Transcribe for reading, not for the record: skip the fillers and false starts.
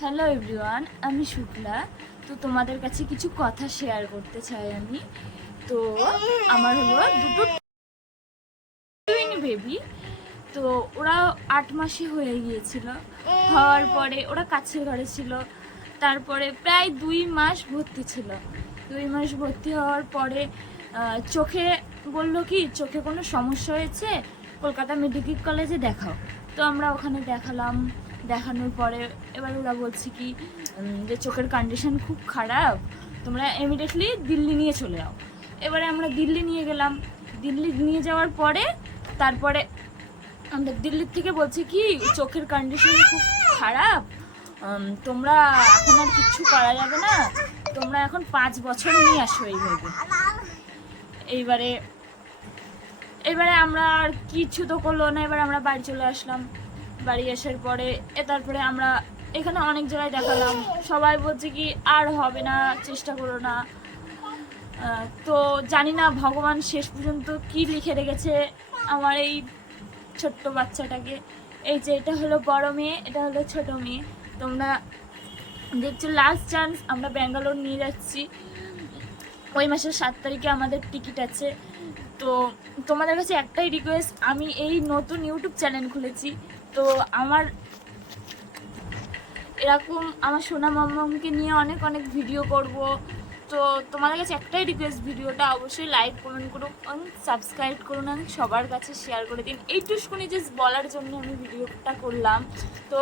Hello everyone, আমি শুক্লা। তো তোমাদের কাছে কিছু কথা শেয়ার করতে চাই আমি। তো আমার হলো দুটো টুইন বেবি। তো ওরা 8 মাসে হয়ে গিয়েছিল। হওয়ার পরে ওরা কাছের ঘরে ছিল। তারপরে প্রায় 2 মাস ভর্তি ছিল। 2 মাস ভর্তি হওয়ার পরে চোখে বললো কি চোখে কোনো সমস্যা হয়েছে, কলকাতা মেডিকেল কলেজে দেখাও। তো আমরা ওখানে দেখালাম। দেখানোর পরে এবার ওরা বলছে কি যে চোখের কন্ডিশন খুব খারাপ, তোমরা ইমিডিয়েটলি দিল্লি নিয়ে চলে যাও। এবারে আমরা দিল্লি নিয়ে গেলাম। দিল্লি নিয়ে যাওয়ার পরে তারপরে আমরা দিল্লির থেকে বলছি কি চোখের কন্ডিশন খুব খারাপ, তোমরা এখন আর কিচ্ছু করা যাবে না, তোমরা এখন 5 বছর নিয়ে আসো এইভাবে। এইবারে এবারে আমরা আর কিছু তো করলো না। এবার আমরা বাড়ি চলে আসলাম। বাড়ি আসার পরে তারপরে আমরা এখানে অনেক জায়গায় দেখালাম। সবাই বলছে কি আর হবে না, চেষ্টা করো না। তো জানি না ভগবান শেষ পর্যন্ত কি লিখে রেখেছে আমার এই ছোট্ট বাচ্চাটাকে। এই যে এটা হলো বড় মেয়ে, এটা হলো ছোট মেয়ে। তোমরা দেখছো লাস্ট চান্স আমরা ব্যাঙ্গালোর নিয়ে যাচ্ছি। ওই মাসের 7 তারিখে আমাদের টিকিট আছে। তো তোমাদের কাছে একটাই রিকোয়েস্ট, আমি এই নতুন ইউটিউব চ্যানেল খুলেছি। তো আমার এরকম আমার সোনা মাম্মামকে নিয়ে অনেক অনেক ভিডিও করব। তো তোমাদের কাছে একটাই রিকোয়েস্ট, ভিডিওটা অবশ্যই লাইক কমেন্ট করুন, সাবস্ক্রাইব করুন, সবার কাছে শেয়ার করে দিন। এইটুকুনি জাস্ট বলার জন্য আমি ভিডিওটা করলাম। তো